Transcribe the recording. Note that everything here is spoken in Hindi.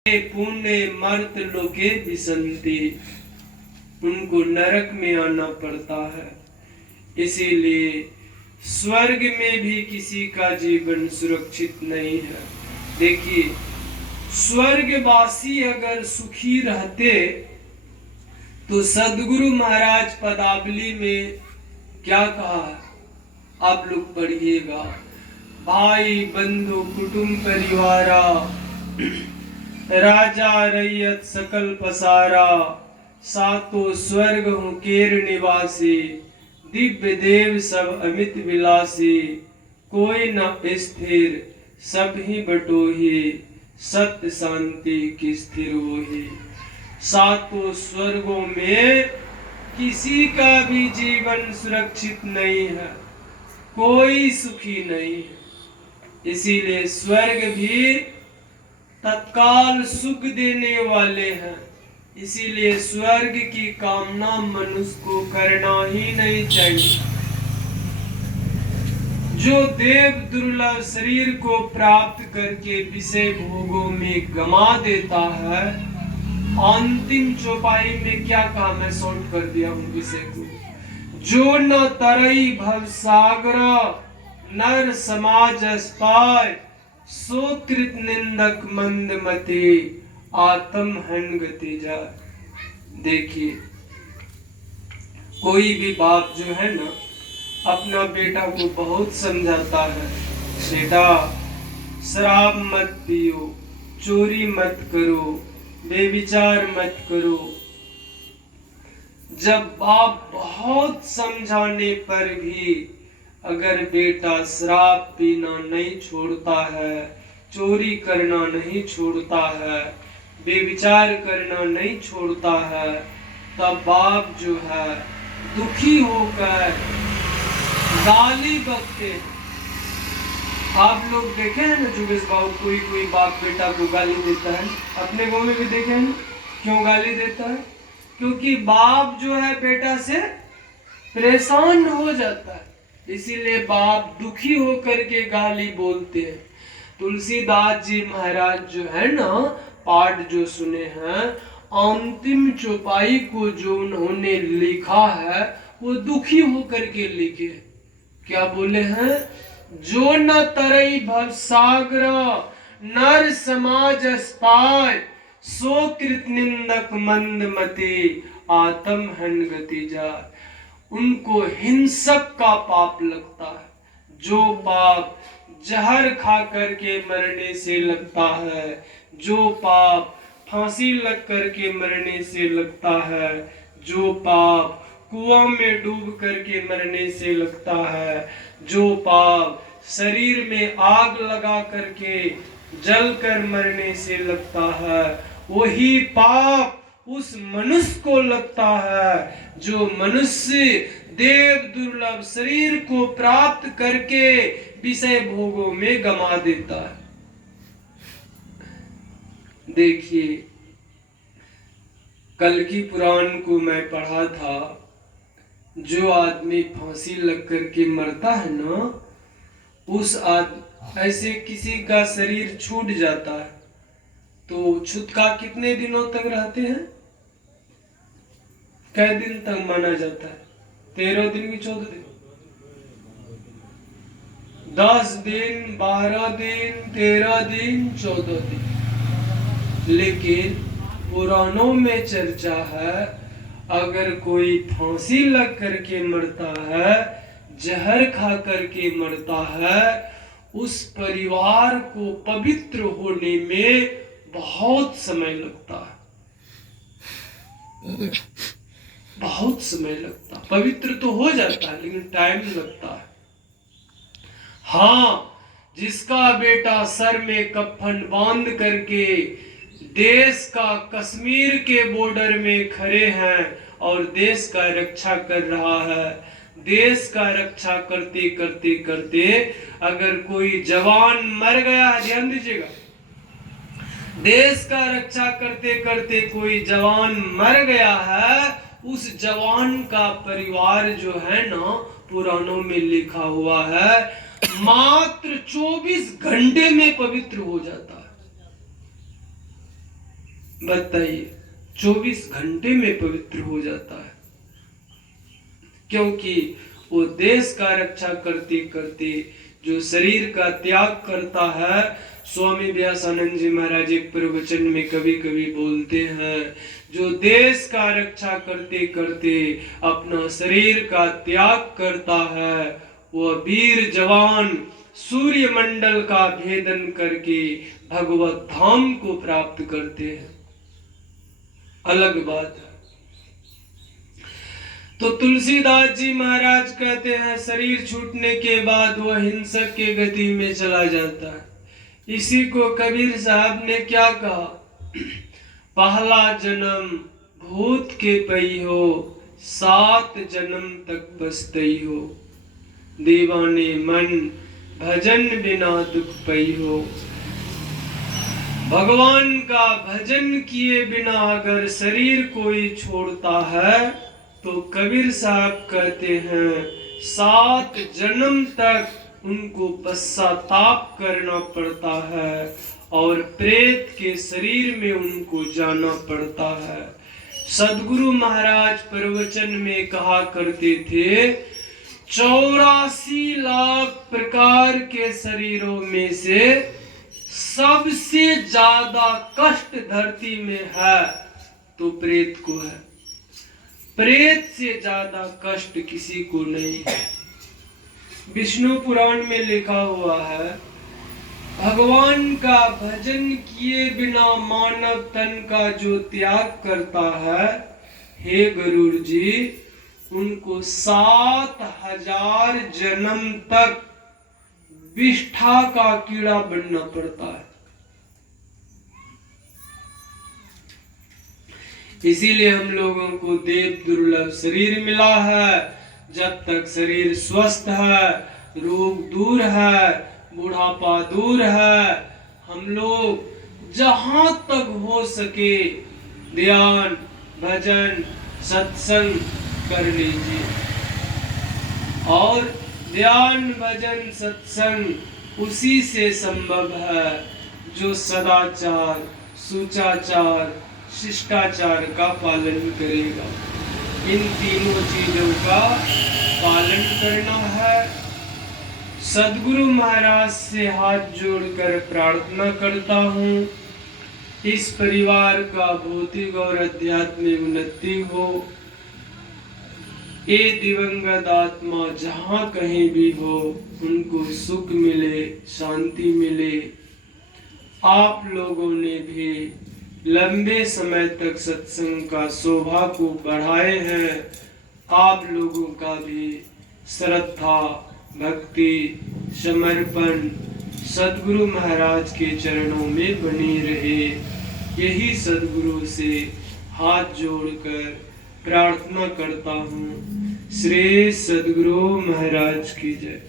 पुण्य मर्त लोके विसंति, उनको नरक में आना पड़ता है। इसीलिए स्वर्ग में भी किसी का जीवन सुरक्षित नहीं है। देखिए, स्वर्गवासी अगर सुखी रहते तो सदगुरु महाराज पदावली में क्या कहा है, आप लोग पढ़िएगा। भाई बंधु कुटुंब परिवारा, राजा रैयत सकल पसारा, सातो स्वर्ग हूँ केर निवासी, दिव्य देव सब अमित विलासी, कोई न स्थिर सब ही बटोही, सत्य शांति की स्थिर होही। सातों स्वर्गों में किसी का भी जीवन सुरक्षित नहीं है, कोई सुखी नहीं है। इसीलिए स्वर्ग भी तत्काल सुख देने वाले हैं। इसीलिए स्वर्ग की कामना मनुष्य को करना ही नहीं चाहिए। जो देव दुर्लभ शरीर को प्राप्त करके विषय भोगों में गमा देता है, अंतिम चौपाई में क्या कहा, मैं शॉर्ट कर दिया हूं विषय को। जो न तरई भव सागर, नर समाज पाय, सो कृत निंदक मंद मते, आत्म हन गति जाय। देखिए, कोई भी बाप जो है ना, अपना बेटा को बहुत समझाता है, बेटा शराब मत पियो, चोरी मत करो, बेविचार मत करो। जब बाप बहुत समझाने पर भी अगर बेटा शराब पीना नहीं छोड़ता है, चोरी करना नहीं छोड़ता है, बेविचार करना नहीं छोड़ता है, तब बाप जो है दुखी होकर गाली बकते। आप लोग देखे हैं ना जुगेश बाबू, कोई बाप बेटा को गाली देता है, अपने गांव में भी देखे हैं। क्यों गाली देता है? क्योंकि बाप जो है बेटा से परेशान हो जाता है। इसीलिए बाप दुखी होकर के गाली बोलते हैं। तुलसीदास जी महाराज जो है ना, पाठ जो सुने हैं, अंतिम चौपाई को जो उन्होंने लिखा है वो दुखी होकर के लिखे। क्या बोले हैं? जो न तरई भव सागर, नर समाज पाय, सो कृत निंदक मंद मते, आत्म हन गति जाय। उनको हिंसक का पाप लगता है। जो पाप जहर खा करके मरने से लगता है, जो पाप फांसी लग करके मरने से लगता है, जो पाप कुआं में डूब करके मरने से लगता है, जो पाप शरीर में आग लगा करके जल कर मरने से लगता है, वही पाप उस मनुष्य को लगता है जो मनुष्य देव दुर्लभ शरीर को प्राप्त करके विषय भोगों में गमा देता है। देखिए, कल्कि पुराण को मैं पढ़ा था, जो आदमी फांसी लग करके मरता है ना, उस ऐसे किसी का शरीर छूट जाता है तो छुटका कितने दिनों तक रहते हैं? कै दिन तक माना जाता है? 13 दिन की 14 दिन, 10 दिन, 12 दिन, 13 दिन, 14 दिन। लेकिन पुराणों में चर्चा है, अगर कोई फांसी लग करके मरता है, जहर खा करके मरता है, उस परिवार को पवित्र होने में बहुत समय लगता है, बहुत समय लगता है। पवित्र तो हो जाता है लेकिन टाइम लगता है। हाँ, जिसका बेटा सर में कफन बांध करके देश का कश्मीर के बॉर्डर में खड़े हैं और देश का रक्षा कर रहा है, देश का रक्षा करते करते करते अगर कोई जवान मर गया, ध्यान दीजिएगा, देश का रक्षा करते करते कोई जवान मर गया है, उस जवान का परिवार जो है ना, पुराणों में लिखा हुआ है, मात्र 24 घंटे में पवित्र हो जाता है। बताइए 24 घंटे में पवित्र हो जाता है, क्योंकि वो देश का रक्षा करते करते जो शरीर का त्याग करता है। स्वामी व्यासानंद जी महाराज एक प्रवचन में कभी कभी बोलते हैं, जो देश का रक्षा करते करते अपना शरीर का त्याग करता है, वह वीर जवान सूर्य मंडल का भेदन करके भगवत धाम को प्राप्त करते हैं। अलग बात है। तो तुलसीदास जी महाराज कहते हैं, शरीर छूटने के बाद वह हिंसक के गति में चला जाता है। इसी को कबीर साहब ने क्या कहा, पहला जन्म भूत के पई हो, 7 जन्म तक बसतई हो, दीवाने मन भजन बिना दुख पई हो। भगवान का भजन किए बिना अगर शरीर कोई छोड़ता है तो कबीर साहब कहते हैं 7 जन्म तक उनको पश्चाताप करना पड़ता है और प्रेत के शरीर में उनको जाना पड़ता है। सदगुरु महाराज प्रवचन में कहा करते थे, 84 लाख प्रकार के शरीरों में से सबसे ज्यादा कष्ट धरती में है तो प्रेत को है। प्रेत से ज्यादा कष्ट किसी को नहीं है। विष्णु पुराण में लिखा हुआ है, भगवान का भजन किए बिना मानव तन का जो त्याग करता है, हे गरुड़ जी, उनको 7000 जन्म तक विष्ठा का कीड़ा बनना पड़ता है। इसीलिए हम लोगों को देव दुर्लभ शरीर मिला है। जब तक शरीर स्वस्थ है, रोग दूर है, बुढ़ापा दूर है, हम लोग जहां तक हो सके ध्यान भजन सत्संग कर लीजिए। और ध्यान भजन सत्संग उसी से संभव है जो सदाचार सुचाचार शिष्टाचार का पालन करेगा। इन तीनों चीजों का पालन करना है। सदगुरु महाराज से हाथ जोड़कर प्रार्थना करता हूँ, इस परिवार का भौतिक और आध्यात्मिक उन्नति हो। ये दिवंगत आत्मा जहाँ कहीं भी हो, उनको सुख मिले, शांति मिले। आप लोगों ने भी लंबे समय तक सत्संग का शोभा को बढ़ाए हैं। आप लोगों का भी श्रद्धा भक्ति समर्पण सदगुरु महाराज के चरणों में बनी रहे। यही सदगुरु से हाथ जोड़कर प्रार्थना करता हूँ। श्री सदगुरु महाराज की जय।